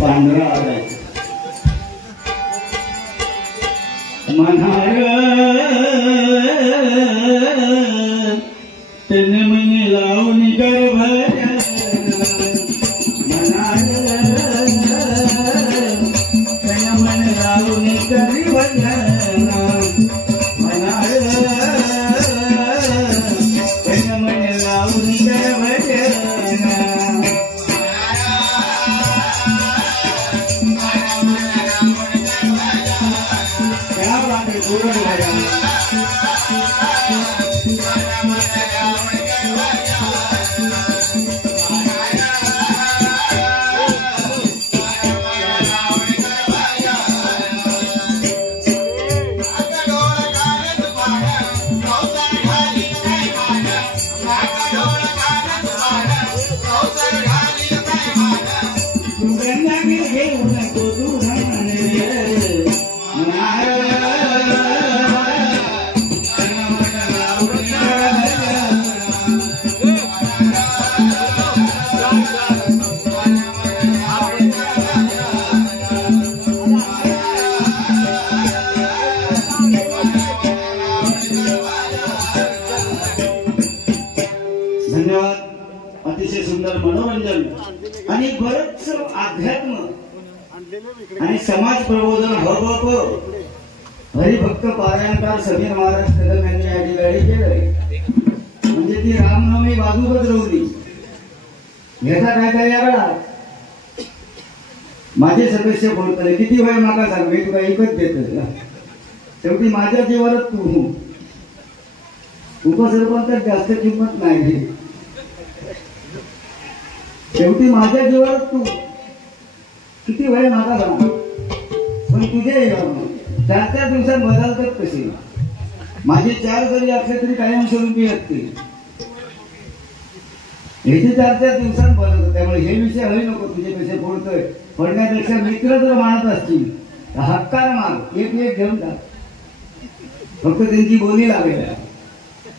पांढरा आलाय म्हणाल त्याने म्हणे लावून गर्भया म्हणाल त्याने म्हणे लावून गर्भया म्हणाल त्याने म्हणे लावून गर्भया धन्यवाद. अतिशय सुंदर मनोरंजन आणि बरंच अध्यात्म आणि समाज प्रबोधन हवप हरिभक्त पारायणकार समीर महाराज कदम यांनी या ठिकाणी केलंय. म्हणजे ती रामनवमी बाजू बदलवली ह्याचा काय काय याला माझे सदस्य बोलतले किती वेळ नका सांग मी तुला एकच देतो. शेवटी माझ्या जीवावर तू उपसरपंचात जास्त किंमत नाही. शेवटी माझ्या जीवावर तू किती वेळ नका सांग पण तुझे 4-4 दिवसात बदलतात कसे. माझे 4 जरी असले तरी कायमस्वरूपी असतील. ह्याचे 4-4 दिवसात बदलतात. त्यामुळे हे विषय हवे नको तुझे कसे फोडतोय फोडण्यापेक्षा मित्र जर मानत असतील तर हक्कार माग एक घेऊन जा. फक्त त्यांची बोली लागेल.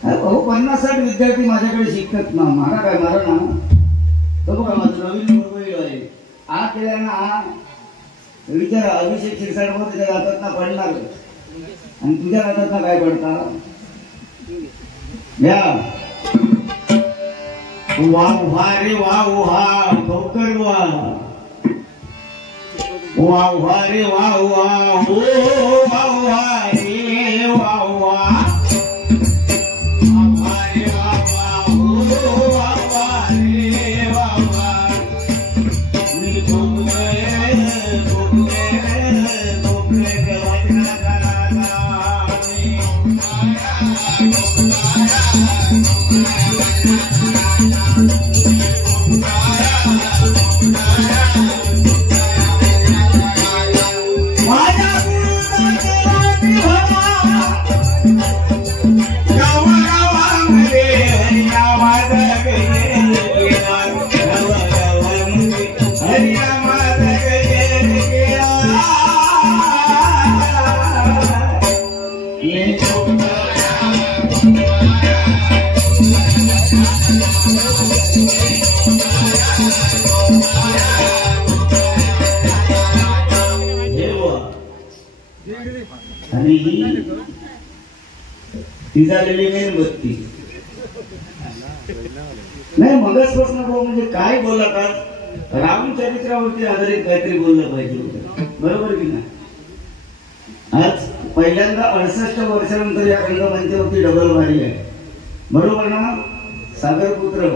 अहो 50-60 विद्यार्थी माझ्याकडे शिकतात ना. मला काय मारा ना तो बघा माझं नवीन मुंबई आहे. हा केला ना हा विचार अभिषेक शिरसाटवर त्याच्या हातात ना पडणार आणि तुझ्या हातात ना काय पडता या वा रे वा हा भोकर वा रे वा हो वा रे वा आणि ती झालेली मेणबत्ती नाही. मगचपासून म्हणजे काय बोलतात रामचरित्रावरती आधारित काहीतरी बोललं पाहिजे. बरोबर की नाही. आज पहिल्यांदा 68 वर्षानंतर या रंगमंचावरती डबल वारी आहे. बरोबर ना. सागरपुत्र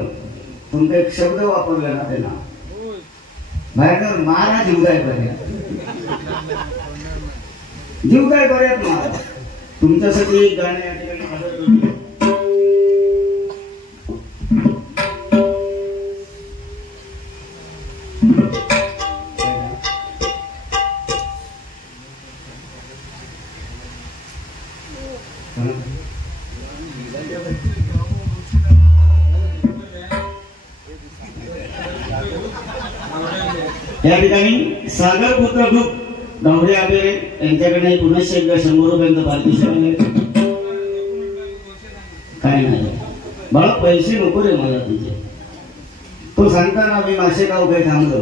तुमचा एक शब्द वापरला ना त्यांना बाहेर मारा जीवदाय पर्यंत जीवदाय पर्यंत मारा. तुमच्यासाठी एक गाणं या ठिकाणी सादर करतो. या ठिकाणी सागरपुत्र ग्रुप गावडे आबे यांच्याकडे पुनश्च एकदा 100 रुपयांचं पारितोषिक काय नाही मला पैसे नको रे मला तुझे. तो सांगताना मी माशेगाव काही थांबलो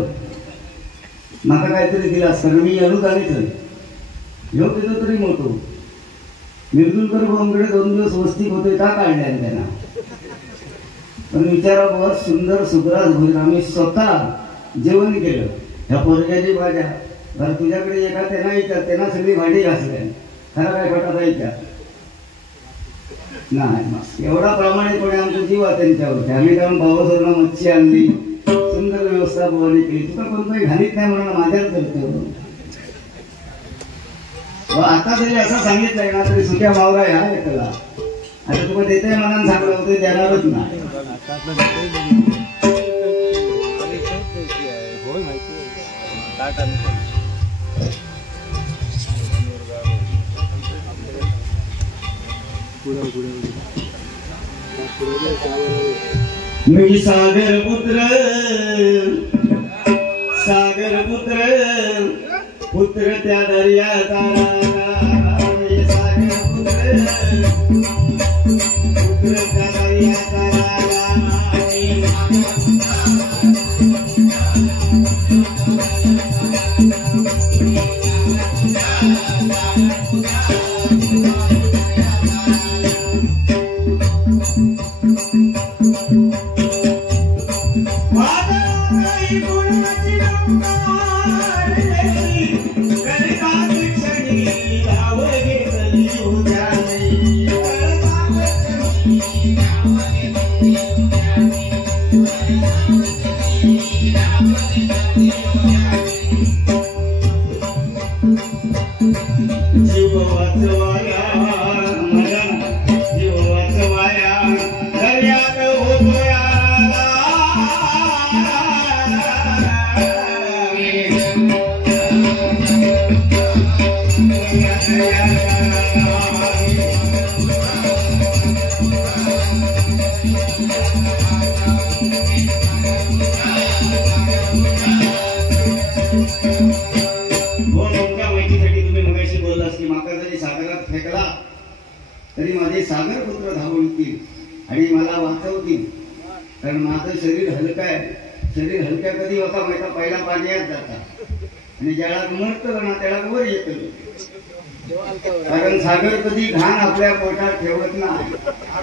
माका काहीतरी दिला असताना मी अनुदानित ह्यो तिथं तरी मोठो मिरजुलकर भाऊंकडे 2 दिवस वस्ती होते का काढल्या त्यांना. पण विचारा बहुत सुंदर सुग्रास भोजन आम्ही स्वतः जेवण केलं. ह्या पोरग्याची भाज्या बरं तुझ्याकडे एका त्यांना सगळी भांडी घासल्या खरा काय खोटा जायच्या नाही. एवढा प्रामाणिकपणे आमचा जीव आहे त्यांच्यावरती. आम्ही जाऊन भावासोबत मच्छी आणली सुंदर व्यवस्था भवानी केली. तुला कोणतंही घालीत नाही म्हणून माझ्याच करतो. आता तरी असं सांगितलंय ना तरी सुक्या मावरा आहे त्याला. आता तुला देते मनानं सांगलं होतं देणारच नाही. मी सागर पुत्र पुत्र त्या दर्याचा सागर पुत्र त्या दर्याचा तरी माझे सागर पुत्र धावून येतील आणि मला वाचवतील. कारण माझं शरीर हलकं आहे. शरीर हलक्या कधी होता माहिती पहिला पाण्यात जाता आणि ज्याला मरतं ना त्याला वर येतं. कारण सागर कधी घाण आपल्या पोटात ठेवत नाही.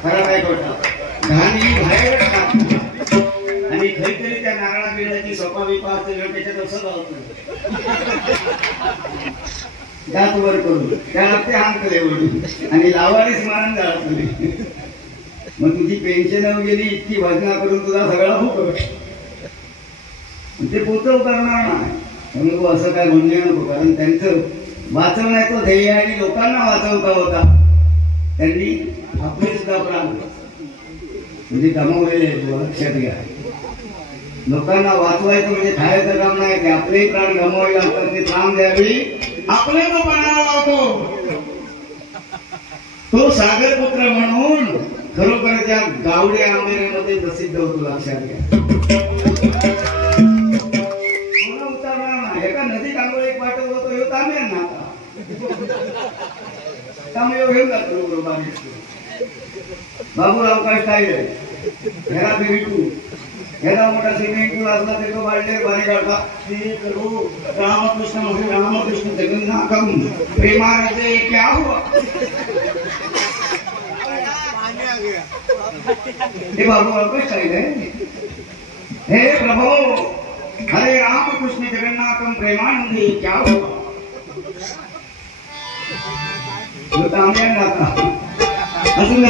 खरा काय खोटा घाण ही बाहेरच टाकतो आणि काहीतरी त्या नारळा बिळाची सोपा बिपा असते त्याच्यात असं लावतो दात वर करून त्याला ते हान केले वडून आणि लावारीच मारण जाळतले. मग तुझी पेन्शन गेली इतकी भजना करून तुझा सगळा भूक ते पोचव करणार नाही. त्यामुळे तू असं काय म्हणणे नको. कारण त्यांचं वाचवण्याचं ध्येय आणि लोकांना वाचवता होता. त्यांनी आपले सुद्धा प्राण म्हणजे गमावलेले लक्षात घ्या. लोकांना वाचवायचं म्हणजे खायचं काम नाही की आपले प्राण गमावायला लागतात. ते प्राण द्यावी आपले तो प्राणाला लावतो. तो सागर पुत्र म्हणून खरोखर त्या गावडे आंबेऱ्यामध्ये प्रसिद्ध होतो. लक्षात घ्या. कोणा उतरणार नाही. एका नदीत आंघोळ एक वाटत होतो हे तांबे ना तांबे घेऊन जातो बाबूराव काय काय ह्याला भेटू ह्याला मोठा स्विमिंग पूल असला तरी तो बाळले पाणी काढता. रामकृष्ण म्हणजे रामकृष्ण जगन्नाथम प्रेमानंदे क्या हुआ. हे बाबूराव काय सांगितलंय. हे प्रभो हरे रामकृष्ण जगन्नाथम प्रेमानंदे क्या हुआ. अजून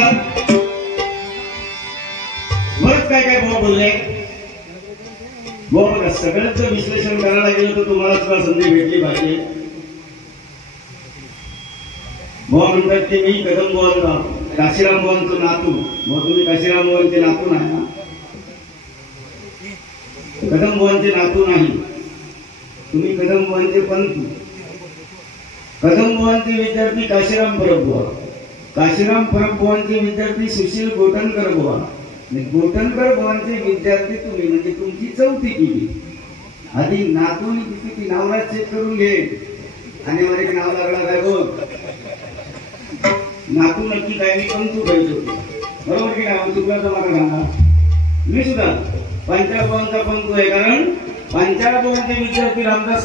बरंच काय काय भाऊ बोलले. बघा सगळ्यांच विश्लेषण करायला गेलं तर तुम्हाला सुद्धा संधी भेटली पाहिजे. भाऊ म्हणतात की मी कदम बुवांचा काशीराम बुवांचं नातू. भाऊ तुम्ही काशीराम बुवांचे नातू नाही ना. कदम बुवांचे नातू नाही तुम्ही कदम बुवांचे पंतू. कदम बुवांचे विद्यार्थी काशीराम परब बुवा. काशीराम परब बुवांचे विद्यार्थी सुशील गोटनकर बुवा. गोटनकर बुवांचे विद्यार्थी तुम्ही म्हणजे तुमची चौथी पिढी. आधी नातूनी किती नावरा चेक करून घे. आणि वर एक नाव लागला काय बोल नातू नक्की काय मी पण तू पाहिजे बरोबर की नाही तुला तर मला सांगा मी सुद्धा पंचाळपवांचा पण तू आहे कारण पंचाळपवांचे विद्यार्थी रामदास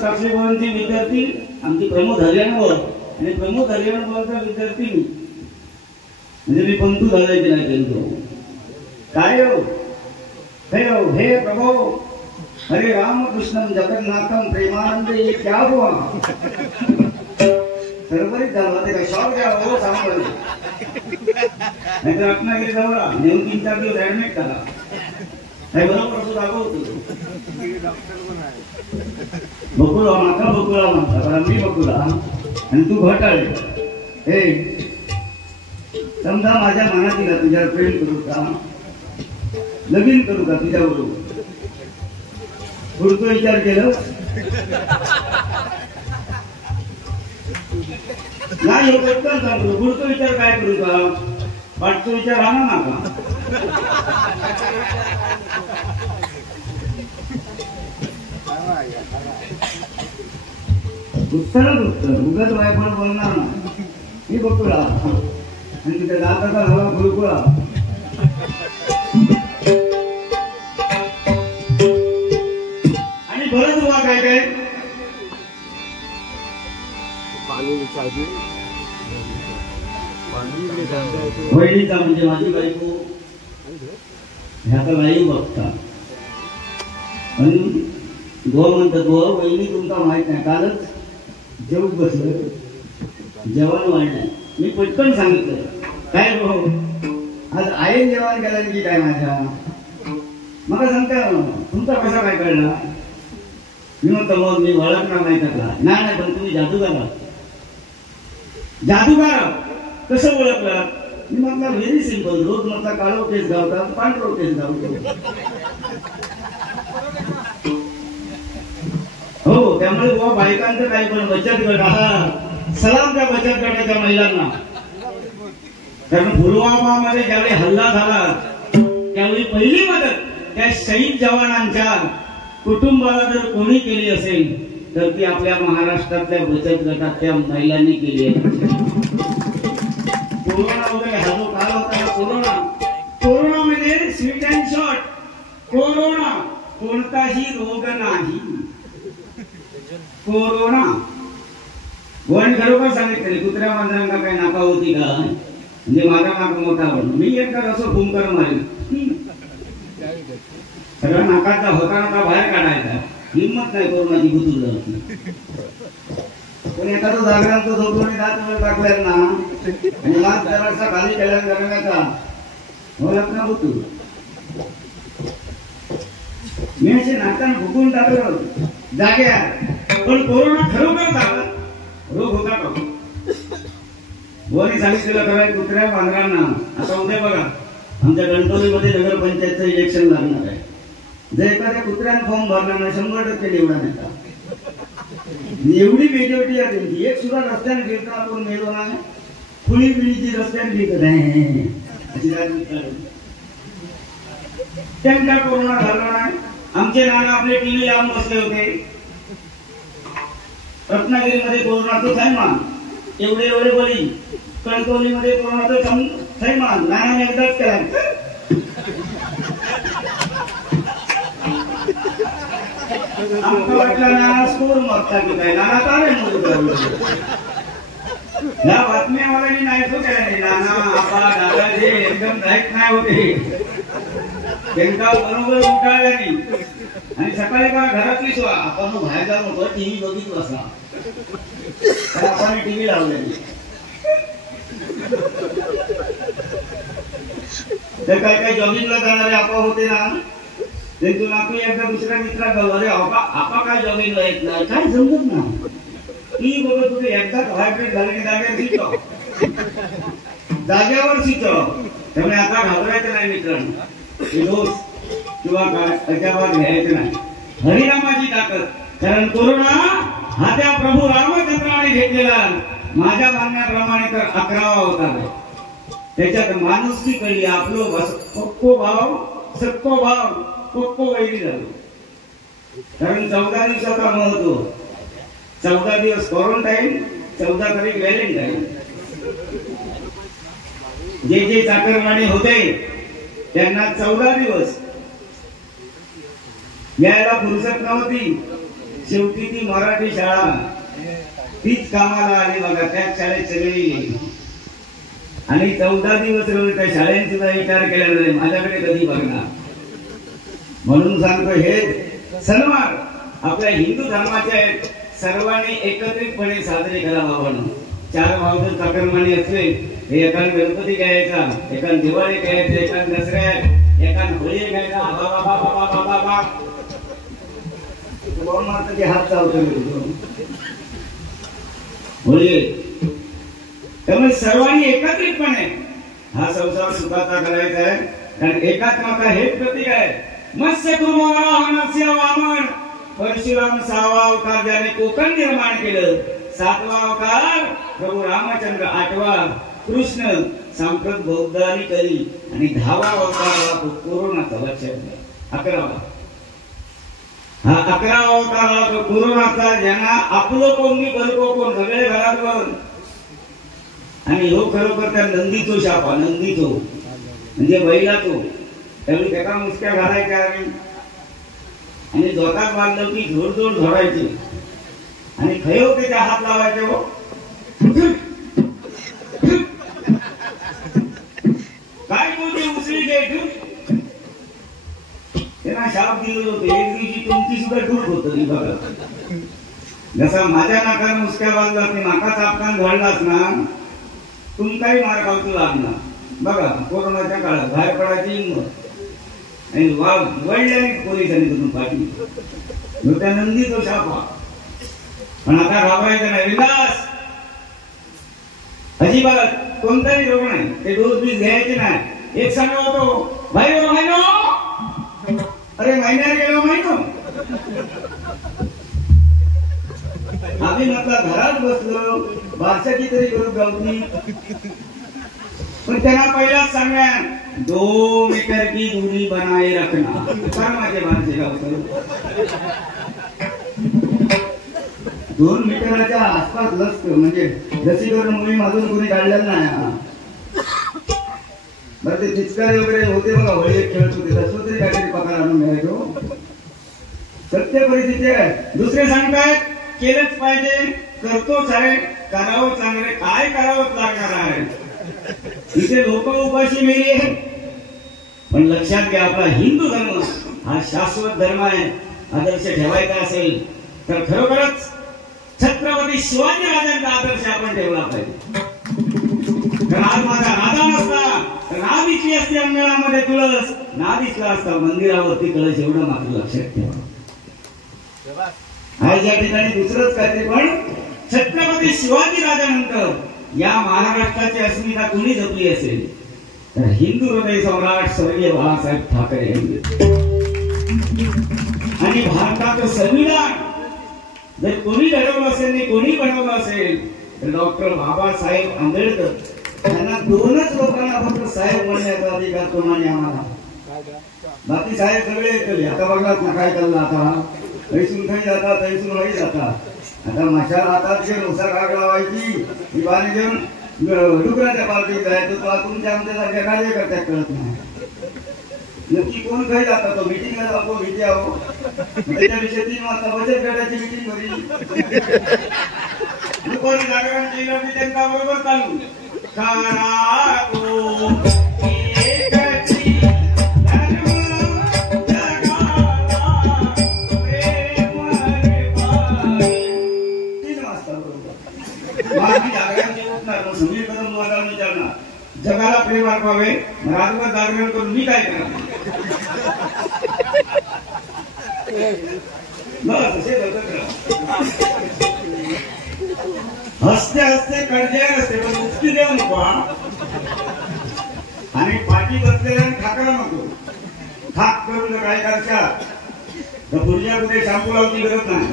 कासलेबोळांचे विद्यार्थी आमचे प्रमोद हरियाणा आणि प्रमोद हरियाणा विद्यार्थी मी म्हणजे मी पंतू घालायचे नाही त्यांचो काय हो हे प्रभो हरे राम कृष्ण जगन्नाथम प्रेमानंद ये क्या हुआ सरभरीत झालं ते काय शॉक द्या हो सांभाळ नाहीतर रत्नागिरी जवळ नेऊन 3-4 दिवस ऍडमिट करा काय बरोबर असं दाखवतो बकुळा माका बकुळा म्हणता कारण मी बकुळा आणि तू घटाळे हे समजा माझ्या मनातील तुझ्यावर प्रेम करू का लगीन करू का तुझ्याबरोबर पुढचं विचार केलं नाही हो पटकन सांगतो पुढचा विचार काय करू का पाठचा विचार राहणार ना का उत्तरच उत्तर उगत वायफळ बोलणार ना मी बकुळा आणि तिथे दाताचा हवा खुळकुळा आणि बरंच वा काय काय वहिनीचा म्हणजे माझी बायको ह्याचा नाही बघता पण गो म्हणतात गो वहिनी तुमचा माहित नाही कालच जेवून बसलं जेवण वाढलं मी पटकन सांगितलं काय हो आज आईन जेवण केलं की काय माझ्या मला सांगता तुमचा कसा काय कळला मी म्हणतो मग मी ओळखणार नाही त्याला नाही पण तुम्ही जादूगार कसं ओळखलं मी म्हटलं व्हेरी सिंपल रोज म्हटला काळो केस गावतात पांढरो केस गावतो हो त्यामुळे बुवा बायकांचं काही पण बचत गट हा सलाम त्या बचत गटाच्या महिलांना कारण पुलवामामध्ये ज्यावेळी हल्ला झाला त्यावेळी पहिली मदत त्या शहीद जवानांच्या कुटुंबाला जर कोणी केली असेल तर ती आपल्या महाराष्ट्रातल्या बचत गटाच्या महिलांनी केली आहे कोरोना वगैरे हा जो काळ होता कोरोना म्हणजे स्वीट अँड शॉर्ट कोरोना कोणताही रोग नाही कोरोना वन खरोखर सांगितले कुत्र्या मांजरांना काय नाका होती का म्हणजे माझा नाक मोठा बनतो मी एकदा असं भूमकर मारेल सगळं नाकाचा होता नाका बाहेर काढायचा हिंमत नाही कोरोनाची गुतून जायची पण एखादं जागरांचं झोपून दात वर टाकल्यात ना आणि मास्क जरासा खाली केल्या जगण्याचा ओळख ना होतो मी असे नाकानं भुकून टाकलं जाग्या पण कोरोना खरोखर झाला रोग होता का बोनी सांगितलेलं खरं कुत्र्या मांजरांना आता उद्या बघा आमच्या गणपतीमध्ये नगरपंचायतचं इलेक्शन लागणार आहे जर एखाद्या कुत्र्यानं फॉर्म भरला ना 100% निवडा नेता एवढी मेजॉरिटी आहे त्यांची एक सुद्धा रस्त्याने फिरताना आपण मेलो नाही कुणी बिळीची रस्त्याने फिरत आहे त्यांचा कोरोना झाला नाही आमचे नाना आपले टीव्ही लावून बसले होते रत्नागिरीमध्ये कोरोनाचं थैमान एवढे बळी कणकवलीमध्ये कोरोनाचं थैमान नाना एकदाच केला आमचं वाटलं ना स्कोर मागता की काय नाना तारे या बातम्यावाल्यानी नाही तो केला नाही नाना आपा दादाजी एकदम जाहीर नाही होते त्यांचा बरोबर उठाळला नाही आणि सकाळी का घरातली सोय आपण बाहेर जाऊ नको टीव्ही बघितलं असा तर आपण टीव्ही लावलेली तर काय जॉगिंगला जाणारे आपा होते ना त्यांचं नातू एकदा दुसऱ्या मित्रा अरे आपा काय जॉगिंगला येत नाही काय समजत ना ती बघत होते एकदा व्हायब्रेट झाले की जाग्यावर शिकव त्यामुळे आता घाबरायचं नाही मित्रांनो रोज किंवा काय त्याच्यावर घ्यायचं नाही हरिनामाची ताकद कारण कोरोना हा त्या प्रभू रामचंद्राने घेतलेला माझ्या म्हणण्याप्रमाणे तर 11वा होता त्याच्यात माणुसकी कळली आपलो सक्को भाव कोक्को वैरी झालो कारण 14 दिवसाचा महत्व 14 दिवस क्वारंटाईन, 14 तारीख व्हॅलेंटाईन. जे जे चाकरमानी होते त्यांना 14 दिवस यायला फुरसत नव्हती. शेवटी ती मराठी शाळा तीच कामाला आली बघा. त्याच शाळेत सगळी आणि 14 दिवस रोज त्या शाळेने सुद्धा विचार केला नाही माझ्याकडे कधी बघणार. म्हणून सांगतो हे सणवार आपल्या हिंदू धर्माचे आहेत. सर्वांनी एकत्रितपणे साजरे करा बाबांनो. 4 भाऊ चाकरमानी असले हे एकान गणपती घ्यायचा, एकान दिवाळी घ्यायचं, एकान दसऱ्यात, एकान होळी घ्यायचा. हात चालतो होळी. त्यामुळे सर्वांनी एकत्रितपणे हा संसार सुखाचा करायचा आहे. कारण एकात्मता हेच प्रतीक आहे. मत्स्य कुर्म वराह नरसिंह वामन परशुराम 6वा अवतार ज्याने कोकण निर्माण केलं. 7वा अवतार प्रभू रामचंद्र, 8वा कृष्ण, सांप्रत बौद्ध आणि कली आणि 10वा अवतार कोरोनाचा. लक्षात 11वा. हा 11वा अवतार कोरोनाचा ज्यांना आपलं कोण मी बलको कोण सगळे घरात बघ. आणि हो खरोखर त्या नंदीचो शापा. नंदीचो म्हणजे बैलाचो. त्यावेळी त्याला मुसक्या घालायच्या आणि जोरात बांधलं की जोर जोर झोडायचे आणि खयो त्याच्या हात लावायचे. हो काय बोलते उसळी घ्यायची त्यांना शाप दिलेलं होतं. एक दिवशी तुमची सुद्धा डूब होत बघा. जसा माझ्या नाकाला मुसक्या बांधला ते नाका चापकान झोडलास ना तुमचाही मार खावतो लागणार. बघा कोरोनाच्या काळात बाहेर पडायची हिंमत आणि वळल्याने पोलिसांनी तुम्ही पाठी. त्या नंदीचो शापा. पण आता घाबरायचं नाही. विलास अजिबात कोणताही रोग नाही. ते डोस बीस घ्यायचे नाही. एक सांगा होतो भाई महिनो, अरे महिन्यात गेलो महिनो. आम्ही म्हटलं घरात बसलो बारशाची तरी करू गावती. पण त्यांना पहिलाच सांगा 2 मीटर की दूरी बनाए रखना. काय माझे बारशे गावतो 2 मीटरच्या आसपास लस म्हणजे लसीकरण मोहीम अजून कोणी काढलेलं नाही. बरं ते चिचकारी वगैरे होते बघा. होळी खेळत होते तसं तरी काहीतरी पगार आणून मिळायचो. सत्य परिस्थिती आहे. दुसरे सांगतायत केलंच पाहिजे, करतोच आहे, करावं चांगले, काय करावंच लागणार आहे. इथे लोक उपाशी मेली. पण लक्षात घ्या आपला हिंदू धर्म हा शाश्वत धर्म आहे. आदर्श ठेवायचा असेल तर खरोखरच छत्रपती शिवाजी राजांचा आदर्श आपण ठेवला पाहिजे. कारण आज माझा राजा नसता तर नाद दिसली असती अंगणामध्ये तुळस, नाद दिसला असता मंदिरावरती कळस. एवढं मात्र लक्षात ठेवा. आज या ठिकाणी दुसरंच काहीतरी पण छत्रपती शिवाजी राजानंतर या महाराष्ट्राची अस्मिता कुणी जपली असेल तर हिंदू हृदय सम्राट स्वर्गीय बाळासाहेब ठाकरे आणि भारताचं संविधान जर कोणी घडवलं असेल कोणी बनवलं असेल तर डॉक्टर बाबासाहेब आंबेडकर. त्यांना 2च लोकांना फक्त साहेब म्हणण्याचा अधिकार तुम्हाला आम्हाला. बाकी साहेब सगळे येतले. आता बघलात ना काय चाललं. आता तैसून काही जातात तैसून वही जातात. आता मशाल हातात घेऊन उसार आग लावायची ही बाणी घेऊन डुकराच्या पार्टीत जायचं. तो तुमच्या आमच्यासारख्या कार्यकर्त्या कळत नाही नक्की कोण काही जाता. तो मिटिंगला जातो भीती आहो त्याच्याविषयी 3 वाजता बचत गटाची मिटिंग भरली. दुपारी जागरण केलं त्यांचा बरोबर चालू जगाला प्रेम अर्पावे. राजभर जागरण करून मी काय करणार. हसते हसते कडजे असते पण मुक्ती देऊ नको. आणि पाठी बसलेल्या ठाकरा नको. थाक करून काय करतात तर पुढच्या कुठे शॅम्पू लावची गरज नाही.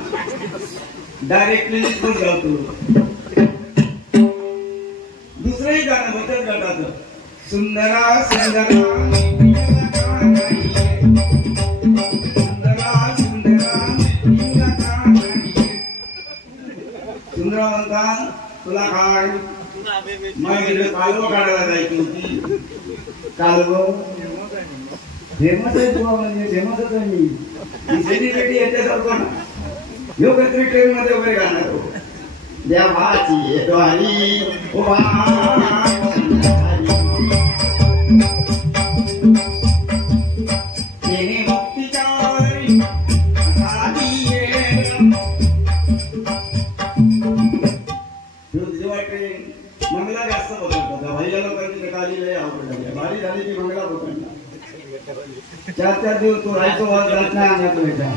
डायरेक्टली निघून जातो. दुसरंही गाणं बचत गटाचं सुंदरा सुंदरा होता तुला काय मग इकडे कालव काढायला जायची होती. कालव फेमस आहे तुला म्हणजे फेमसच आहे मी सेलिब्रिटी याच्यासारखं ना. ह्यो काहीतरी ट्रेन मध्ये वगैरे गाणार हो देवाची द्वारी उभा मंगला जास्त पकडतात. भाईला लोकांची काळजी लय आवडत भारी झाली की मंगला पकडणार. 4-4 दिवस तू राहायचो वाज जात नाही आणत बेटा.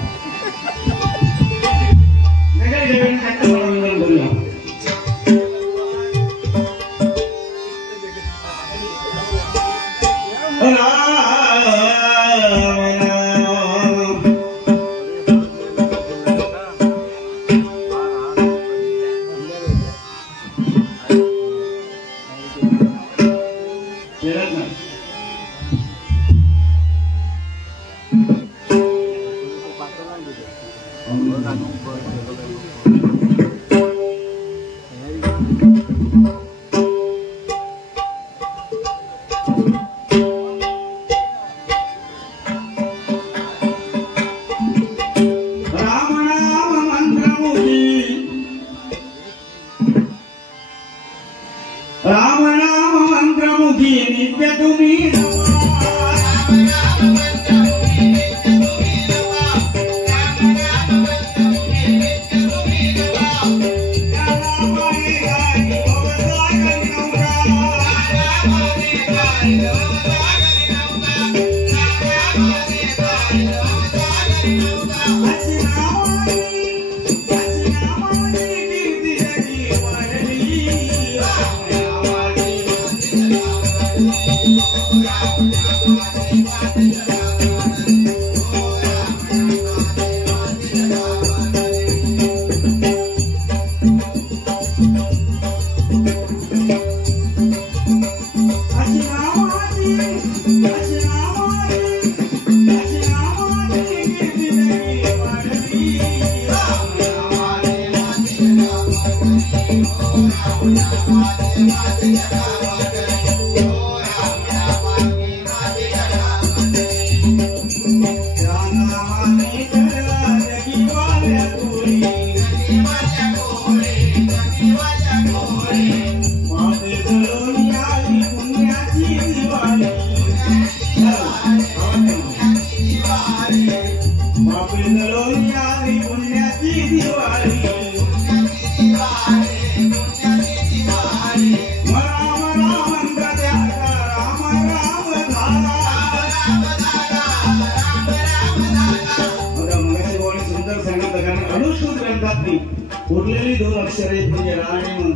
उरलेली 2 अक्षरे म्हणजे राणी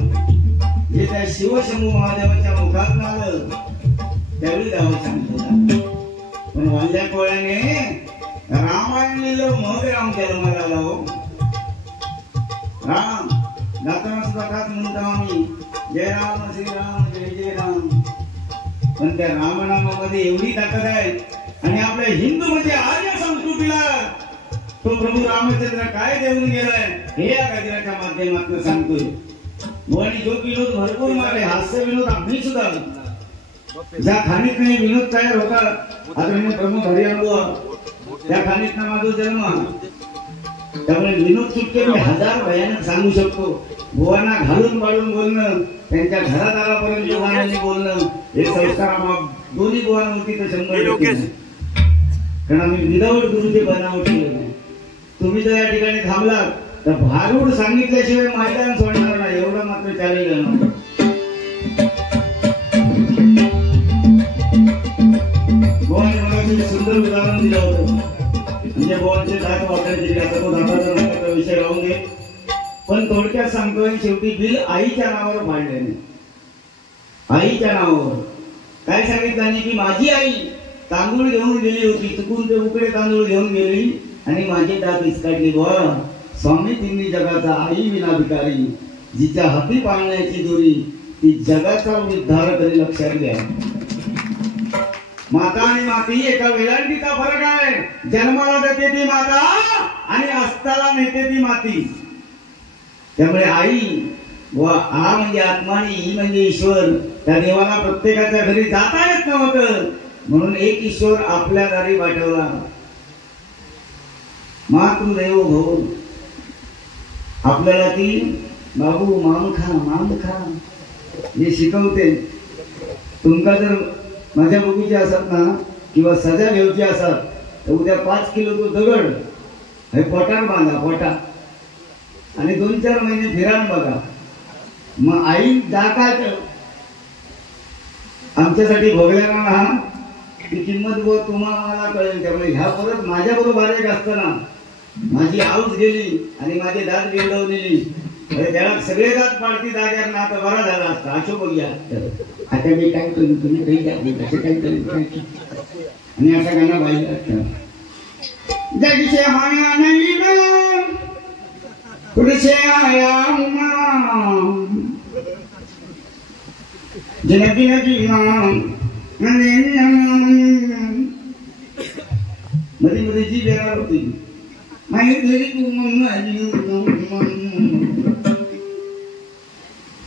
जे त्या शिवशंभू महादेवाच्या मुखात आलं त्यावेळी गाव सांगतो. पण वाल्या कोळ्याने रामायण लिहिलं मग राम जन्माला आला हो. राम जाताना सुद्धा काच म्हणतो आम्ही जय राम श्रीराम जय जय राम. पण त्या रामनामामध्ये एवढी ताकद आहे आणि आपल्या हिंदू म्हणजे आर्य संस्कृतीला तो प्रभू रामचंद्र काय देऊन गेलाय हे या गजराच्या माध्यमातून सांगतोय. आणि जो विनोद भरपूर मारले हास्य विनोद आम्ही सुद्धा ज्या खाणीत नाही विनोद तयार होता आदरणीय प्रमुख हरिअनुभव त्या खाणीत ना माझा जन्म. त्यामुळे विनोद चुटके मी 1000 भयानक सांगू शकतो. बुवांना घालून पाडून बोलणं त्यांच्या घरादारापर्यंत गाण्याने बोलणं हे संस्कार दोन्ही बुवांवरती तर 100%. कारण आम्ही विदाऊट गुरुचे बनावट केले नाही. तुम्ही जर या ठिकाणी थांबलात तर भारूड सांगितल्याशिवाय मैदान सोडणार नाही एवढं मात्र चालेल. बुवाने मला सुंदर उदाहरण दिलं होतं म्हणजे बुवांचे दात वाटायचे आता तो दाताचा विषय राहून घे. पण थोडक्यात सांगतोय शेवटी बिल आईच्या नावावर पाडल्याने आईच्या नावावर काय सांगितलं की माझी आई तांदूळ घेऊन गेली होती चुकून ते उकडे तांदूळ घेऊन गेली आणि माझी दात इसकाटली. बुवा स्वामी तिन्ही जगाचा आई विनाभिकारी जिच्या हाती पाळण्याची दोरी ती जगाचा उद्धार करी. लक्षात घ्या माता आणि माती एका वेलांटीचा फरक आहे. जन्माला देते ती माता आणि अस्ताला नेते ती माती. त्यामुळे आई वा आ म्हणजे आत्मा आणि ई म्हणजे ईश्वर. त्या देवाला प्रत्येकाच्या घरी जाता येत नव्हतं, म्हणून एक ईश्वर आपल्या दारी पाठवला. मातृदेवो भव. आपल्याला ती बाबू माम खा हे शिकवते. तुमका जर माझ्या बघूची असत ना किंवा सजा घ्यायची असत तर उद्या 5 किलो तो दगड हे पोटात बांधा पोटा आणि 2-4 महिने फिरान बघा. मग आई दाखल आमच्यासाठी भोगलेला ना ती किंमत व तुम्हाला कळेल. त्यामुळे ह्या परत माझ्या बरोबर एक असताना माझी आऊस गेली आणि माझे दात गेंडवलेली त्याला सगळे दात पाडती जाग्यावर ना तर बरा झाला असता. अशो बघूया आता मी काय करू तुम्ही काही जाते कसं काय करू आणि असा गाणं पाहिजे. जगशे हाया नाही ना पुढचे आया जिनकी नकी मध्ये मध्ये जी बेकार होती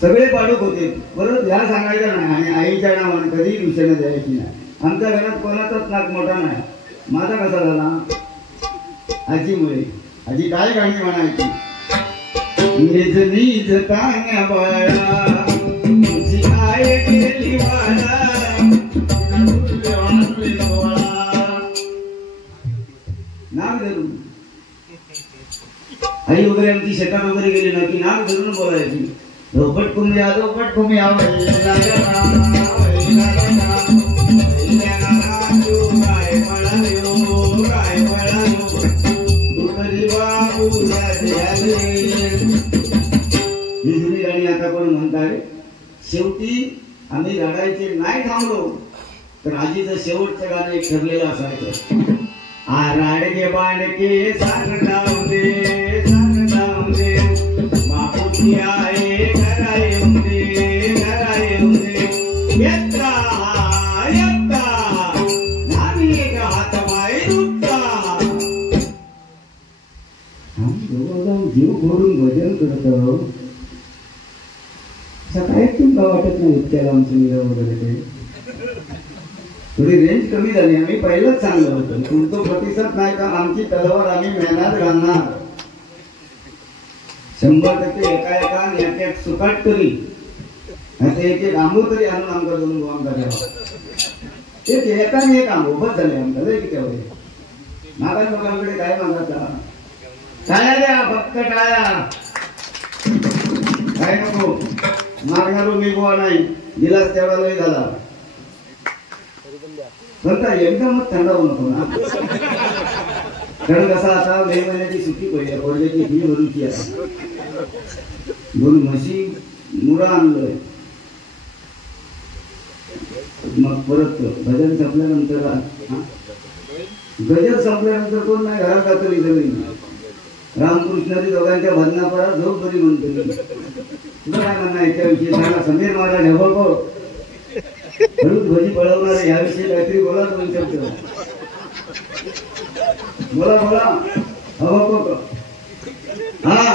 सगळे पाडूक होते. परत ह्या सांगायचं नाही आणि आईच्या नावाने कधीही दूषण द्यायची नाही. आमच्या घरात कोणाचाच नाक मोठा नाही. माझा कसा झाला आजीमुळे. आजी काय गाणी म्हणायची निज निज तान्या बाळा तुझी आय गेली वाला नाक धरून. आई वगैरे आमची शेतात वगैरे गेली ना की नाक धरून बोलायची धोपट कुम्या ही जुनी गाणी आता कोण म्हणताय. शेवटी आम्ही रडायचे नाही थांबलो तर आजीचं शेवटचं गाणं एक ठरलेलं असायचं. आराडगे बांडके सांगताव दे बापूची आहे घरा येऊन दे येत्ता नामी एक हात पाय दुखता. आम्ही दोघं जीव घोरून भजन करतो. सकाळी तुमका वाटत नाही इतक्याला आमचं निरव वगैरे ते थोडी रेंज कमी झाली. आम्ही पहिलंच सांगलं होतं तुमचं प्रतिसाद नाही का आमची तलवार आम्ही मेहनत घालणार 100% एका एक सुकाट तरी एक आंबो तरी आणून आमका 2 आमका द्यावा. एक एकाने एक आंबो बस झाले आमका लय किती होते. मागा लोकांकडे काय मागायचा टाळ्या द्या फक्त टाळ्या काय नको मागणारो मी बुवा नाही दिलास तेवढा लय झाला. नंतर एकदमच थंड होऊ नको ना. कारण कसा आता मे महिन्याची सुट्टी पडली पडल्याची फी भरूची आहे. 2 म्हशी मुरा आणलोय. मग परत भजन संपल्यानंतर गजर संपल्यानंतर कोण नाही घरात जातो इथे रामकृष्णाची दोघांच्या भजनापरा झोप बरी म्हणतो. तुला काय म्हणणं याच्याविषयी सांगा. समीर महाराज हवं हळूच भजी पळवणार याविषयी काहीतरी बोला. 2 शब्द बोला हवं हा.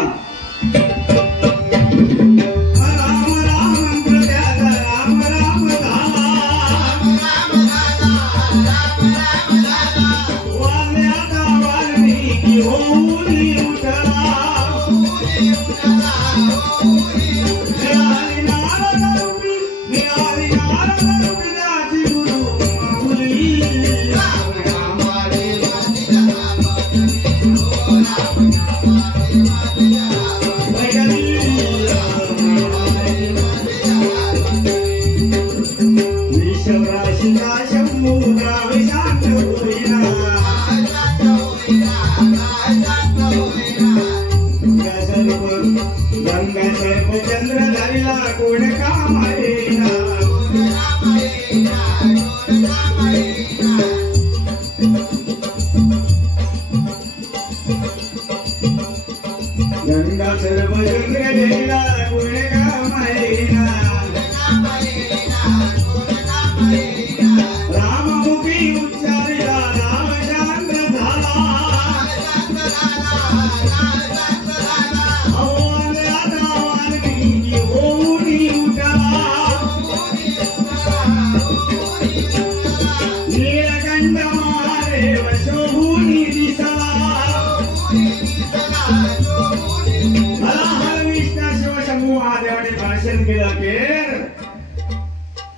भाषण केलं की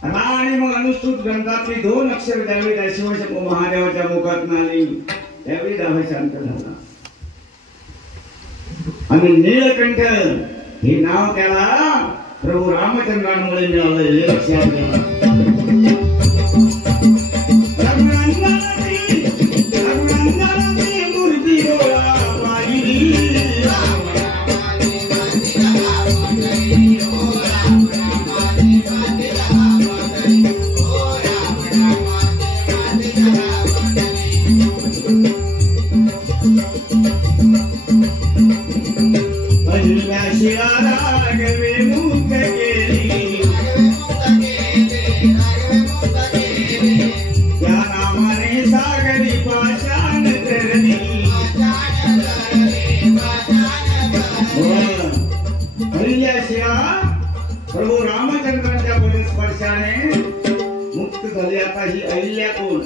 आणि मग अनुष्ठुत ग्रंथातली 2 अक्षर त्यावेळी त्या शिवशंभू महादेवाच्या मुखात आली त्यावेळी दावा शांत झाला आणि नीलकंठ हे नाव त्याला प्रभू रामचंद्रांमुळे मिळालं हे लक्षात घ्या. प्रभू रामचंद्रांच्या स्पर्शाने मुक्त झाली. आता ही अहिल्या कोण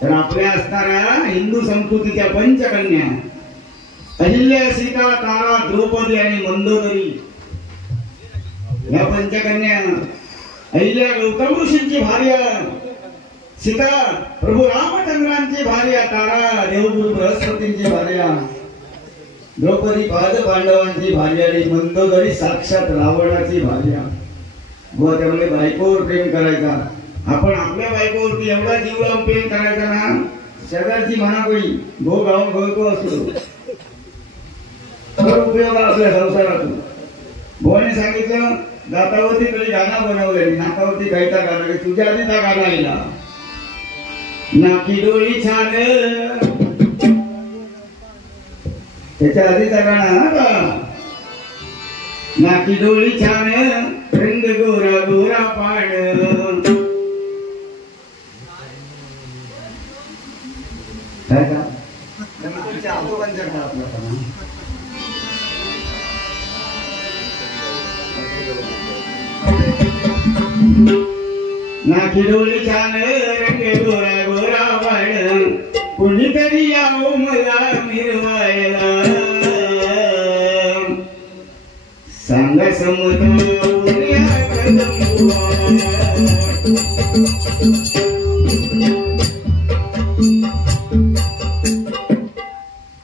तर आपल्या असणाऱ्या हिंदू संस्कृतीच्या पंचकन्या अहिल्या, सीता, तारा, द्रौपदी आणि मंदोदरी या पंचकन्या. अहिल्या गौतम ऋषींची भार्या, सीता प्रभू रामचंद्रांची भार्या, तारा देवगुरु बृहस्पतींची भार्या, द्रौपदी पाद पांडवांची भार्या आणि मंदोदरी साक्षात रावणाची भार्या. व त्यामुळे बायकोवर प्रेम करायचा. आपण आपल्या बायकोवरती एवढा जीव लावून प्रेम करायचा ना, शेजारची म्हणा कोणी गो गाऊन गळतो असतो तर उपयोग आपल्या संसारातून. भोवाने सांगितलं दातावरती तरी गाणं बनवलंय, नाकावरती गायता गाणं, तुझ्या आधी त्या गाणं आईला नाकी डोळी छान, त्याच्या आधीचा गाणं नाकी डोळी छान, रंग गोरा गोरा पाण. काय का तुमच्या आजोबांच्या काळात ना नाकी डोळी छान, रंग गोरा गोरा पाण, कुणीतरी यावं मला मिरवायला, सांग समुद्र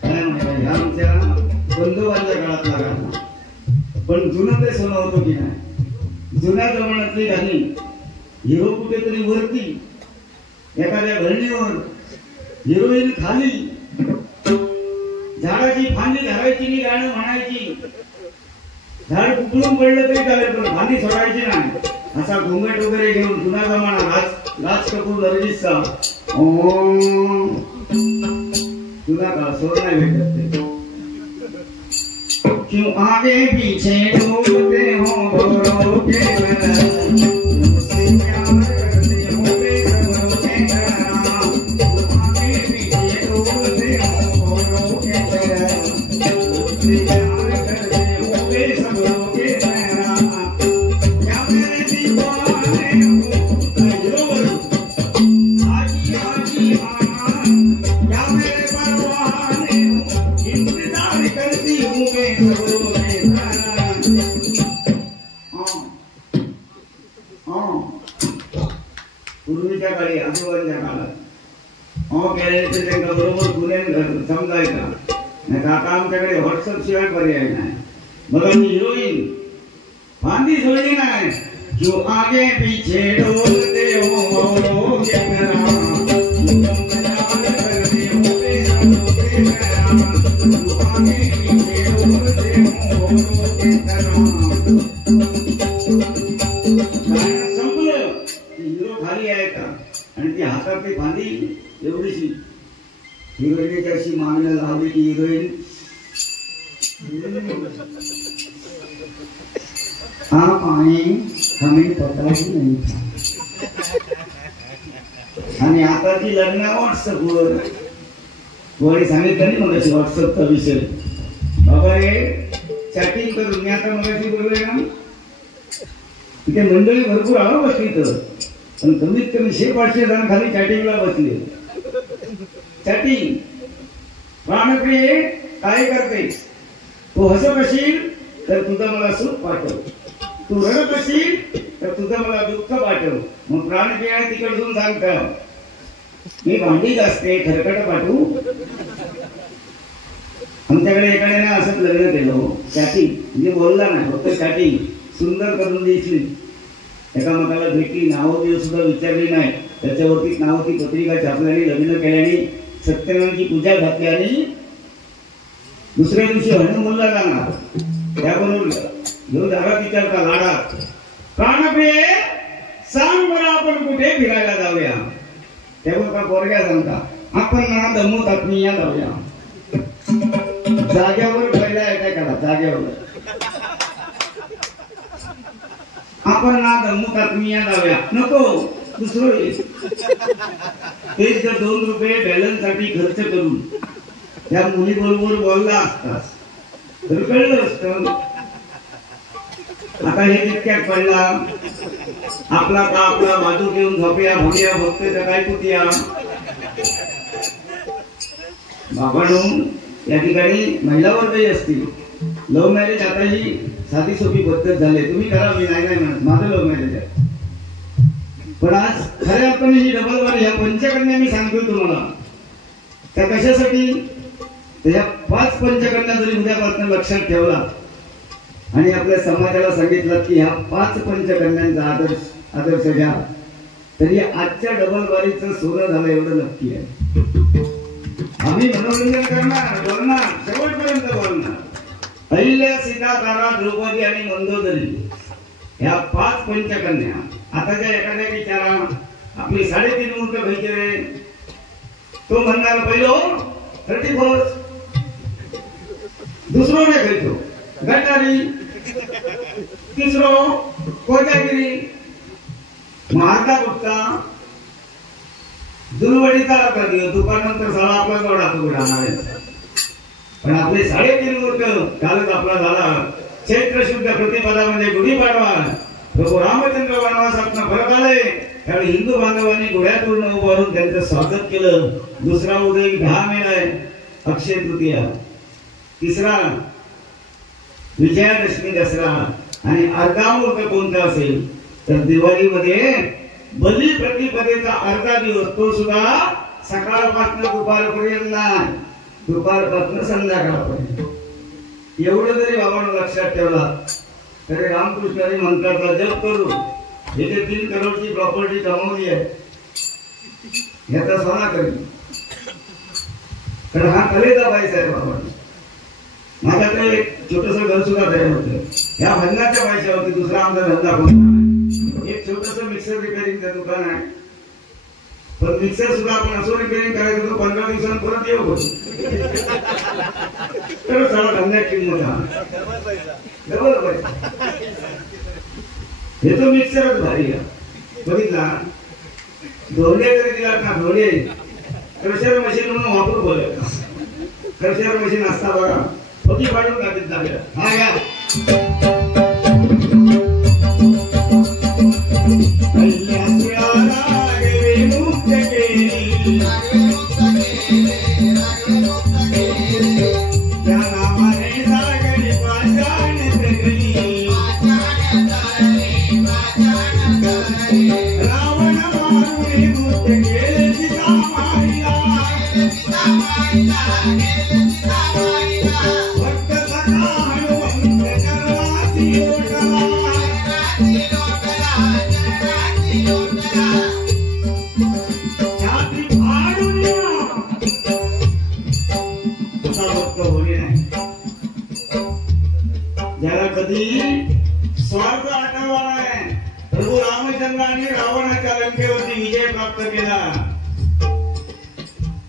काय म्हणतात आमच्या बंधुबांच्या काळातला गाणं. पण जुनं ते सोनं होतो की नाही. जुन्या जमान्यातली गाणी हिरो कुठेतरी वरती एखाद्या घरणीवर, हिरोईन खाली, झाडाची फांदी धरायची आणि गाणं म्हणायची. झाड कुठून पडलं तरी चालेल पण फांदी सोडायची नाही. असा घोंगट वगैरे घेऊन जुना जमाना राज कपूर नरगिसचा जुना काळ सोड नाही भेटत. क्यों आगे पीछे डूबते हो घोड़ों के तरह, मुझसे प्यार करते हो बेसब्रों के तरह, आगे पीछे डूबते हो घोड़ों के तरह, मुझसे प्यार करते हो बेसब्रों के तरह, क्या मेरे दीवाने हो आजी आजी आना, क्या मेरे परवाने हो इंतजार करती हूँ बेसब्रों के तरह. पूर्वीच्या काळी आजोबांच्या काळात केले त्यांना बरोबर गुन्हे समजायचा नाही. आता आमच्याकडे व्हॉट्सअप शिवाय पर्याय नाही. बघा मी हिरोईन फांदी सोडली नाही. जो आगे पीछे डोलते हो औरों के तरह, करते हो बेसब्रों के तरह, जो आगे पीछे डोलते हो औरों के तरह. संपलं हिरो खाली आहे का आणि ती हातातली फांदी एवढीशी. हिरोईनची अशी मागणं लावली की हिरोईन आप आए हमें पता ही नहीं था. आणि आता ती लग्न व्हॉट्सअपवर कोणी सांगितलं नाही मग अशी व्हॉट्सअपचा विषय. बाबा हे चॅटिंग करून मी आता मग बोललोय ना तिथे मंडळी भरपूर आवा बसली तर पण कमीत कमी 100-500 जण खाली चॅटिंगला बसले. चॅटिंग प्राणप्रिय काय करते तू हसत असेल तर तुझा मला सूप पाठव. तू रडत असेल तर तुझं मला दुःख पाठव. मग प्राणप्रिया तिकडून सांगता मी भांडी घासते खरकट पाठवू. आमच्याकडे एकाने ना असंच लग्न केलं. चॅटिंग म्हणजे बोलला नाही, फक्त चॅटिंग सुंदर करून दिसली, एकामेकाला भेटली, नावं दिवस सुद्धा विचारली नाही, त्याच्यावरती नावाची पत्रिका छापल्याने लग्न केल्याने सत्यनारायणची पूजा घातली आणि दुसऱ्या दिवशी हनुमूनला जाणार. त्याबरोबर घेऊन दारात विचारता लाडा प्राणप्रिये सांग बरं आपण कुठे फिरायला जाऊया. त्यावर का पोरग्या सांगता आपण ना दमू तात्मीया जाऊया. जाग्यावर पहिला काय करा, जाग्यावर आपण ना दमू तात्मीया जाऊया. नको दुसरं तेच जर 2 रुपये बॅलन्स साठी खर्च करून त्या मुली बरोबर बोलला असतास तर कळलं असतं. आता हे तितक्यात पडला आपला का आपला बाजू घेऊन झोपया भोग्या बघतोय तर काय कुठया बाबांनो. या ठिकाणी महिला वर्गही असतील. लव्ह मॅरेज आता ही साधी सोपी पद्धत झाली. तुम्ही करा, मी नाही म्हणत, माझं लव्ह मॅरेज आहे. पण आज खऱ्या अर्थाने ही डबल वारी ह्या पंचकन्या मी सांगतो तुम्हाला. त्या कशासाठी? त्या 5 पंचकन्या जरी उद्यापासून लक्षात ठेवला आणि आपल्या समाजाला सांगितलं की ह्या 5 पंचकन्यांचा आदर्श घ्या तरी आजच्या डबल वारीचं सोनं झालं एवढं नक्की आहे. आम्ही मनोरंजन करणार, बोलणार, शेवटपर्यंत बोलणार. अहिल्या, सीता, तारा, द्रौपदी आणि मंदोदरी ह्या 5 पंचकन्या. आताच्या एखाद्या विचारा आपली 3.5 मूर्त खायचे रे, तो म्हणणार पहिलो 34, दुसरो नाही खायचो गटारी, तिसरो कोजागिरी, महारता गुप्ता, दुर्वडीचा अर्थ दिवस दुपारनंतर सगळा आपला जोडा तुकडा. पण आपले 3.5 मूर्त कालच आपला झाला चैत्र शुद्ध प्रतिपदामध्ये गुढीपाडवा. प्रभू रामचंद्र वनवासातून परत आले त्यावेळी हिंदू बांधवांनी घोड्यातून उभारून त्यांचं स्वागत केलं. दुसरा उदय 10 महिना आहे अक्षय तृतीया, तिसरा विजयादशमी दसरा आणि अर्धा मुहूर्त कोणता असेल तर दिवाळीमध्ये बली प्रतिपदेचा अर्धा दिवस, तो सुद्धा सकाळपासून दुपारपर्यंत नाही, दुपारपासून संध्याकाळपर्यंत. एवढं जरी बाबांना लक्षात ठेवला तरी रामकृष्णाने मंत्राचा जप करू. येथे 3 करोडची प्रॉपर्टी कमावली आहे, याचा सोना करेल. कारण हा कलेचा पैसा आहे बाबांना. माझ्याकडे एक छोटस घर सुद्धा तयार होतं या भन्नाच्या पैशावरती. दुसरा आमचा धंदा कोणता? एक छोटस मिक्सर रिपेअरिंगचं दुकान आहे. पण मिक्सर सुद्धा आपण असं रिपेअरिंग करायचं तो 15 दिवसांनी परत येऊ होतो. तर सगळा धंद्यात किंमत डबल पैसा. हे तो मिक्सरच भारी आहे. बघितला धोंडे जरी दिला ना, धोंडे क्रशर मशीन म्हणून वापरू बोलायचं. क्रशर मशीन असता बघा, पती पाडून टाकीत जाऊया. हा घ्या ज्याला कधी स्वार्थ आठवला नाही. प्रभू रामचंद्रांनी रावणाच्या लंकेवरती विजय प्राप्त केला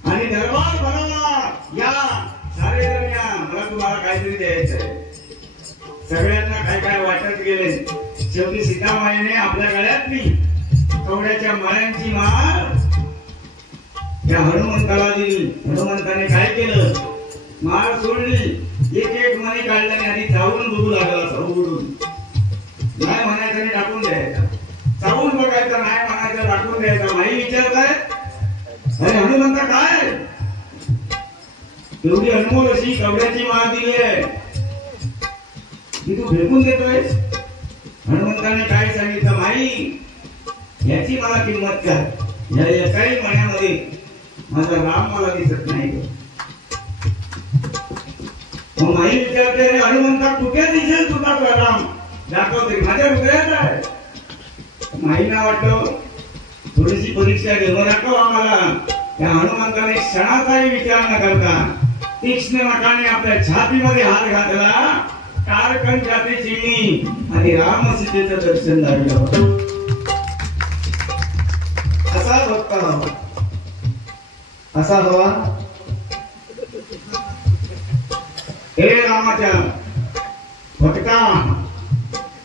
आणि दरबार भरवला. या सारे दरम्यान मला तुम्हाला काहीतरी द्यायचंय. सगळ्यांना काय काय वाटत गेले. शेवटी सीतामाईने आपल्या गळ्यातली कवड्याच्या माळ्यांची माळ त्या हनुमंताला दिली. हनुमंताने काय केलं? माळ सोडली, एक मणी काढला आणि आधी चावून बघू लागला. चावून नाही म्हणायचं आणि टाकून द्यायचा, चावून बघायचं नाही म्हणायचं टाकून द्यायचा. माई विचारताय अरे हनुमंता काय एवढी अनमोल अशी कवड्याची माळ दिली आहे की तू फेकून देतोय? हनुमंताने काय सांगितलं, माई याची मला किंमत काय, या एकाही महिन्यामध्ये माझा राम मला दिसत नाही. मग माई विचारते, हनुमंता कुठे दिसेल तुझा राम, दाखव तरी, माझ्या हृदयात आहे. माईना वाटलं थोडीशी परीक्षा घेऊन दाखव आम्हाला. त्या हनुमंताने क्षणाचाही विचार न करता तीक्ष्ण नखाने आपल्या छातीमध्ये हात घातला, कारकन छाती चिरली आणि रामसीतेचं दर्शन झालं. असा भक्त हवा, असा हवा. हे रामाच्या भक्ता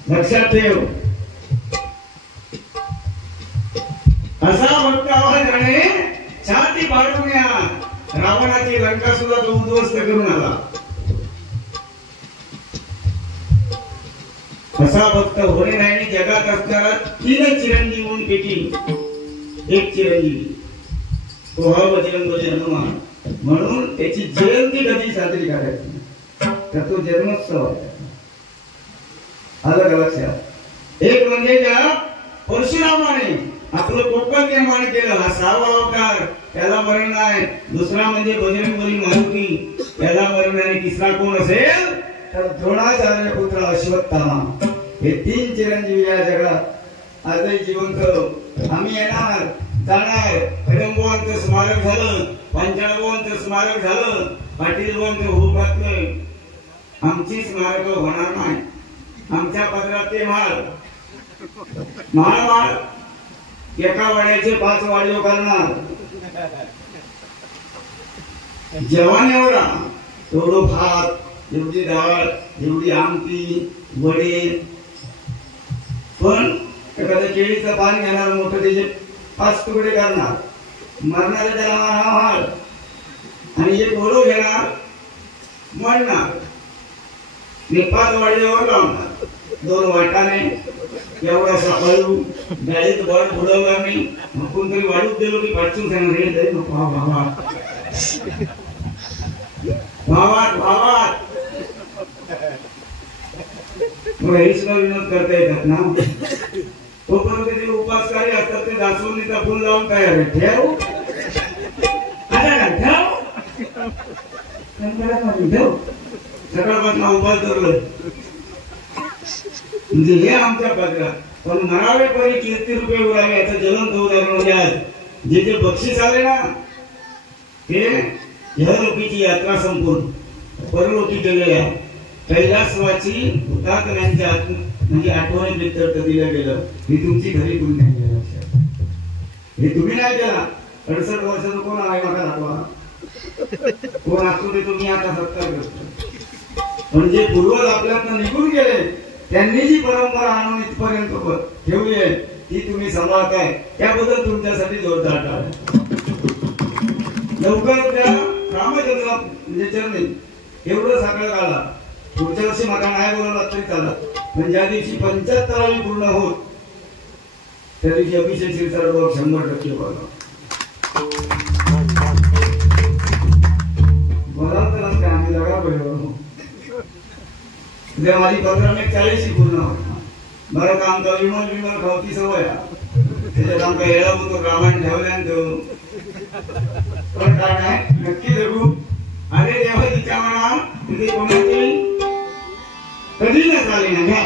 लक्षात ठेव, असा भक्त हवा ज्याने छाती पाडून या रावणाची लंका सुद्धा तो उद्ध्वस्त करून आला. असा भक्त होणे नाही. जगात असणारा 3 चिरंजीवांपैकी एक चिरंजीवी तो हा बजरंग हनुमान. म्हणून त्याची जयंती कधी साजरी करायची, तर तो जन्मोत्सव आहे. आलं का लक्षात? एक म्हणजे ज्या परशुरामाने आपलं कोकण निर्माण केलं, हा 6वा अवतार, त्याला मरण नाही. दुसरा म्हणजे बजरंगबली मारुती, त्याला मरण नाही. तिसरा कोण असेल तर द्रोणाचार्य पुत्र अश्वत्थामा. हे 3 चिरंजीवी या जगात आजही जिवंत. आम्ही येणार जाणार, कदंबवांचं स्मारक झालं, पांचाळवांचं स्मारक झालं, पाटीलवांचं होऊ घातलं. आमची स्मारक होणार नाही. आमच्या पदरात ते माळ माळ एका वाड्याचे 5 वाडीव करणार. जेवणावर थोडं भात, एवढी डाळ, एवढी आमटी, वडे. पण एखाद्या केळीचं पान घेणार मोठं, त्याचे 5 तुकडे करणार, मरणारे त्याला मारणार आणि एक ओढो घेणार, मरणार. 5 वाडीवर लावणार, 2 वाटाने एवढा सापळू गाडीत बळ बुडवला नाही. मग कोणतरी वाढूच दिलो की पाठवून सांगणार, हे दे भावा भावा. मग हेच विनोद करता येतात ना. तोपर्यंत ते उपासकारी असतात, ते दासवणीचा फुल लावून काय ठेव ठेव सकाळपासून उपास धरलं म्हणजे हे आमच्या पदरात. पण मरावे परी कीर्ती रुपये उरावे याचं ज्वलंत उदाहरण म्हणजे आज जे जे बक्षीस आले ना, ते यहलोकीची यात्रा संपून परलोकी गेलेल्या कैलासवाची हुतात्म्यांच्या म्हणजे आठवणी व्यक्त दिलं गेलं. हे तुमची घरी कोणी नाही केलं, हे तुम्ही नाही केला. 68 वर्षाचं कोण आहे मला दाखवा, कोण असतो ते तुम्ही आता सत्कार करतो. पण जे पूर्वज आपल्यातनं निघून गेले, त्यांनी जी परंपरा आणून इथपर्यंत ठेवली आहे, ती तुम्ही सांभाळताय, त्याबद्दल तुमच्यासाठी जोरदार टाळ्या. लवकर त्या रामचंद्र म्हणजे चरणी एवढं साखर काढला. पुढच्या वर्षी मला नाही बोलवलं तरी चालत, पण ज्या दिवशी 75वी पूर्ण होत त्या दिवशी अभिषेक शिरसाट 100% बोलला. बोलाल तर काय आम्ही जागा पडलो. उद्या माझी 1540 पूर्ण होत. बरं का आमचा विमल खावती सवय, त्याच्यात आमचा येळा होतो रामायण ठेवल्यानंतर. पण काय नाही नक्की जगू. अरे देवा तिच्या म्हणा तिथे कोणाची कधी न चाले ना घ्या.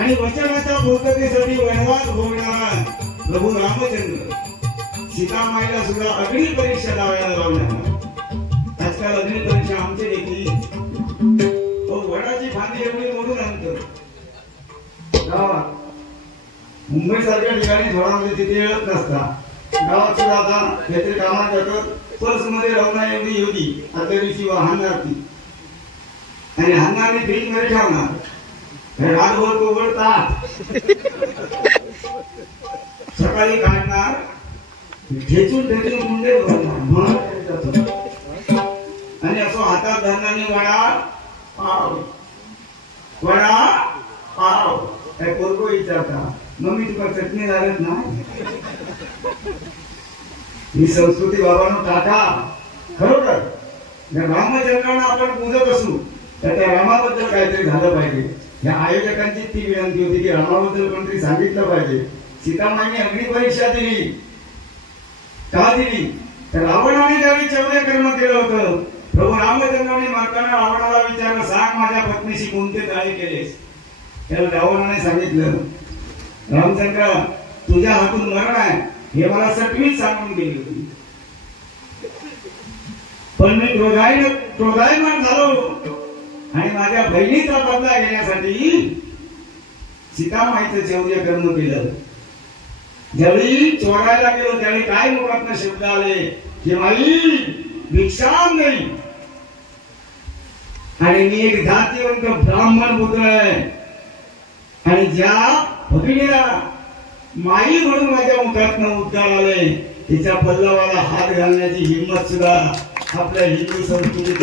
आणि वचनाच्या पूर्ततेसाठी वनवास भोगणारा प्रभू रामचंद्र सीतामाईला सुद्धा अग्नी परीक्षा द्यायला लावणार. आजकाल अग्नी परीक्षा आमचे देखील वडाची फांदी एवढी मोडून आणतो. मुंबई सारख्या ठिकाणी थोडा म्हणजे तिथे येत नसता, गावात सुद्धा आता काहीतरी कामात जातात, पर्स मध्ये राहणार एवढी होती. आदल्या दिवशी हाणणार ती आणि हाणणारी फ्रीज मध्ये ठेवणार, रातभर तो उघडतात, सकाळी काढणार, ठेचून ठेचून मुंडे आणि असं हातात धरणाने वडा पाव वडा पाव. काय पोरगो विचारता, मम्मी तुला चटणी झालत ना? ही संस्कृती बाबांनो टाका. खरोखर रामचंद्रांना आपण पूजत असू तर त्या रामाबद्दल काहीतरी झालं पाहिजे. या आयोजकांची ती विनंती होती की रामाबद्दल कोणतरी सांगितलं पाहिजे. सीतामाईने अग्निपरीक्षा दिली, का दिली? तर रावणाने ज्यावेळी चौदे कर्म केलं होतं, प्रभू रामचंद्रांनी मारताना रावणाला विचारलं, सांग माझ्या पत्नीशी कोणते कार्य केलेस? त्याला रावणाने सांगितलं, रामचंद्र तुझ्या हातून मरण आहे हे मला सटवीच सांगून गेली होती, पण मी क्रोधायमान झालो आणि माझ्या बहिणीचा बदला घेण्यासाठी सीतामाईचं चौर्य कर्म केलं. ज्यावेळी चोरायला गेलो त्यावेळी काय मुखातनं शब्द आले की माई भिक्षाम नाही, आणि मी एक जातीवंत ब्राह्मण पुत्र आहे आणि ज्या भगिनीला माई म्हणून माझ्या मुखातनं उद्गार आले तिच्या पल्लवाला हात घालण्याची हिंमत सुद्धा आपल्या हिंदू संस्कृतीत.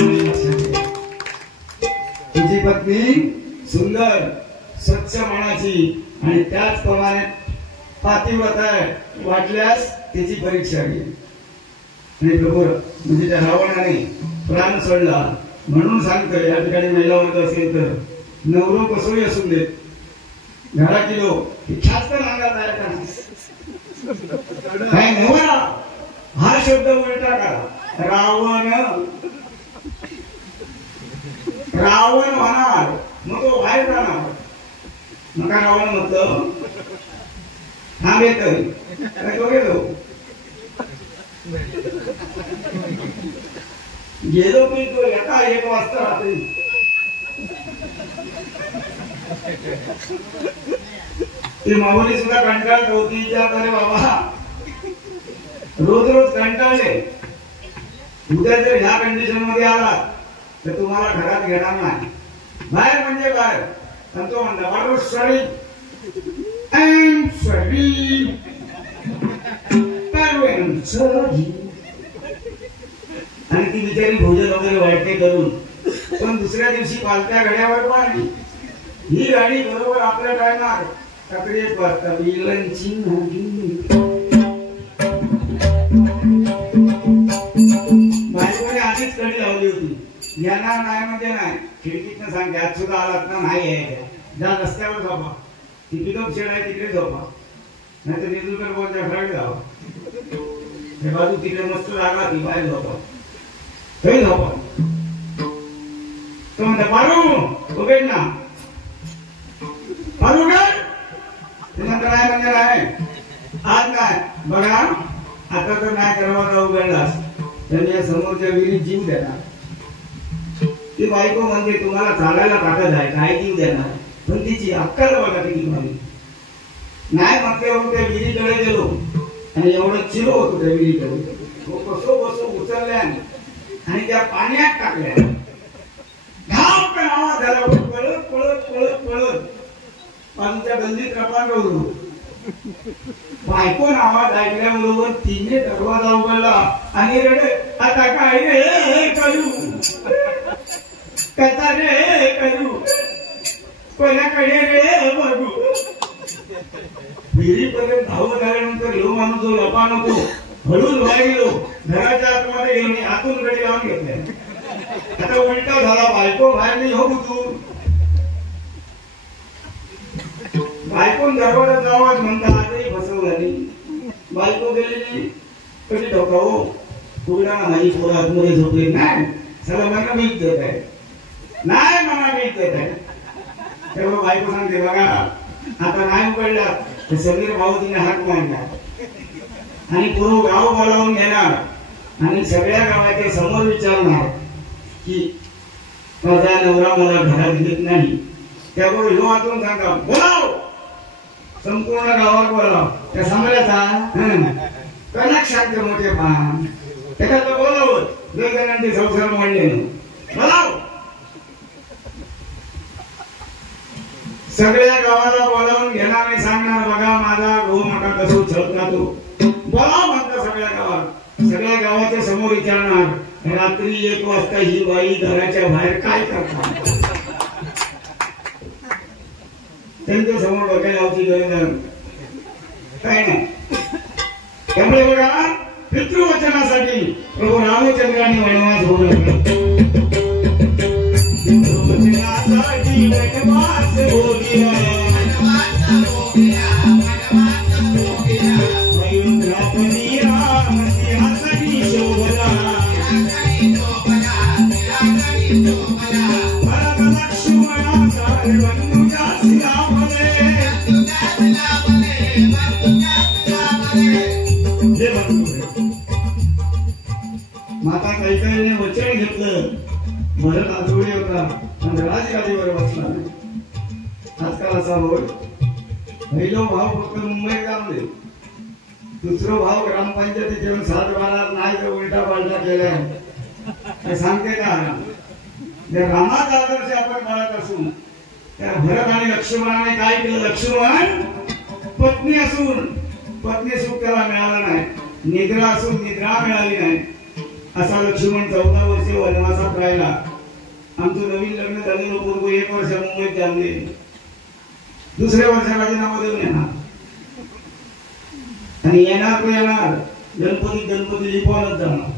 तुझी पत्नी सुंदर स्वच्छ मनाची आणि त्याचप्रमाणे पातिव्रत आहे, वाटल्यास त्याची परीक्षा घे. आणि प्रभू म्हणजे त्या रावणाने प्राण सोडला म्हणून सांगतोय, या ठिकाणी महिला वर्ग असेल तर नवरो कसोही असून देत, घरा किलो ख्यास्त नांगा काय नवरा हा शब्द उलटा करा. रावण होणार मग तो बाहेर जाणार. नका रावण म्हटलं हा येतोय तो गेलो गेलो की तो एका 1 वाजता राहते. ती माऊली सुद्धा कंटाळत होती. अरे बाबा रोज रोज कंटाळले, उद्या जर ह्या कंडिशन मध्ये आला तर तुम्हाला घरात घेणार नाही. बाहेर म्हणजे बाहेर. आणि तो म्हणला बरोबर सॉरी आणि ती बिचारी भोजन वगैरे वाटते करून, पण दुसऱ्या दिवशी पालत्या घड्यावर पाणी. ही गाडी बरोबर आपल्या टायमात तकडे 1 वाजता विलनची बायकोने आधीच कडी लावली होती. येणार नाही म्हणजे नाही, खिडकीतनं सांगते आज सुद्धा आलात ना नाही आहे, ज्या रस्त्यावर झोपा, ती पिकअप शेड आहे तिकडे झोपा, नाही तर निजूकर बोलच्या घराकडे जावा. हे बाजू तिकडे मस्त लागला ती बाहेर झोपा, काही झोपा. तो म्हणता पारू उभे ना, पारू उघड. नंतर आहे म्हणजे नाही, आज काय बघा आता तर नाही दरवाजा उघडलास त्यांनी या समोरच्या विहिरीत जीव देणार. ती बायको म्हणजे तुम्हाला चालायला ताकद आहे, काय जीव देणार, पण तिची अक्कल बघा किती भारी. नाही म्हटल्यावर त्या विहिरीकडे गेलो आणि एवढं चिरो होतो त्या विहिरीकडे, कसो बसो उचलल्या आणि त्या पाण्यात टाकल्या. घाव का नावा झाला, पळत पळत पळत पळत आमच्या गल्लीत कपाट होतो. बायको आवाज ऐकल्याबरोबर तिने दरवाजा उघडला आणि रडे आता काय रे करू, कसा रे करू, कोणाकडे रे बघू. विहिरीपर्यंत धावत आल्यानंतर ह्यो माणूस जो लपा नको हळूच बाहेर गेलो, घराच्या आतमध्ये गेलो, आतून गडी लावून घेतल्या. आता उलटा झाला, बायको बाहेर नाही हो तू. बायको दरवाजाचा आवाज म्हणता आजही फसव झाली. बायको गेलेली कधी ठोका हो उघडा ना, माझी पोरं आतमध्ये झोपले नाही, सगळं मला मीच देत आहे, नाही मला मीच देत आहे. तेव्हा बायको सांगते बघा आता नाही उघडला तर समीर भाऊ तिने हात मारला आणि पूर्ण गाव बोलावून घेणार आणि सगळ्या गावाच्या समोर विचारणार की माझा नवरा मला घरात घेत नाही. त्यामुळे ह्यो आतून सांगा बोलाव संपूर्ण गावावर बोलाव त्या सांभाळायचा कनक शांत मोठे पान त्याला तो बोलावं लय जणांचे संसार मांडले बोलाव सगळ्या गावाला बोलावून घेणार नाही सांगणार बघा माझा भाऊ मोठा कसं उचलता तो बोलाव म्हणता सगळ्या गावात सगळ्या गावाच्या समोर विचारणार रात्री 1 वाजता ही बाई घराच्या बाहेर काय करतात त्यांच्या समोर डोक्याला लावची गरज काय नाही त्यामुळे बघा पितृवचनासाठी प्रभू रामचंद्रांनी वनवास बोलवला पितृवचनासाठी वनवास बोलिया अयोध्यापती राम सिंहासनी शोभला भरत लक्ष्मणाचा बंधुजा सिलावले माता कैकेयीने वचन घेतलं भरत आजोळी होता आणि राजगादीवर बसला आजकाल असा होय पहिलो भाव फक्त मुंबईत गावले दुसरो भाव ग्रामपंचायतीत येऊन 7 बारात नाही तर उलटा पालटा केलाय सांगते का जर रामाचा आदर्श आपण पाळत असून त्या भरत आणि लक्ष्मणाने काय केलं लक्ष्मण पत्नी असून पत्नी सुख त्याला मिळाला नाही निद्रा असून निद्रा मिळाली नाही असा लक्ष्मण 14 वर्ष वनवासात राहिला आमचं नवीन लग्न झालेलं पूर्व 1 वर्ष मुंबईत जामले दुसऱ्या वर्षाला राजीनामा देऊन येणार आणि येणार तो येणार गणपती लिपवत जाणार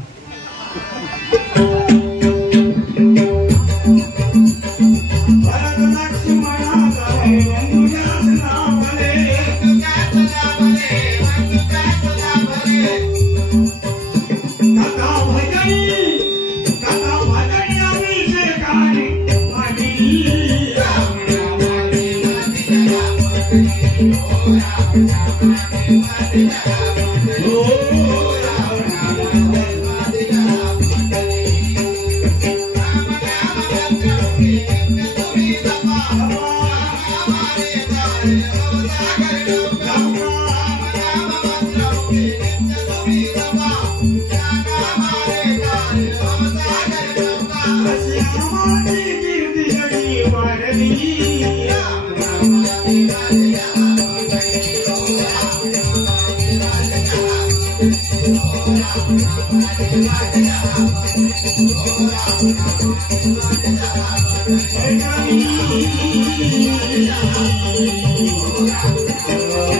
Oh,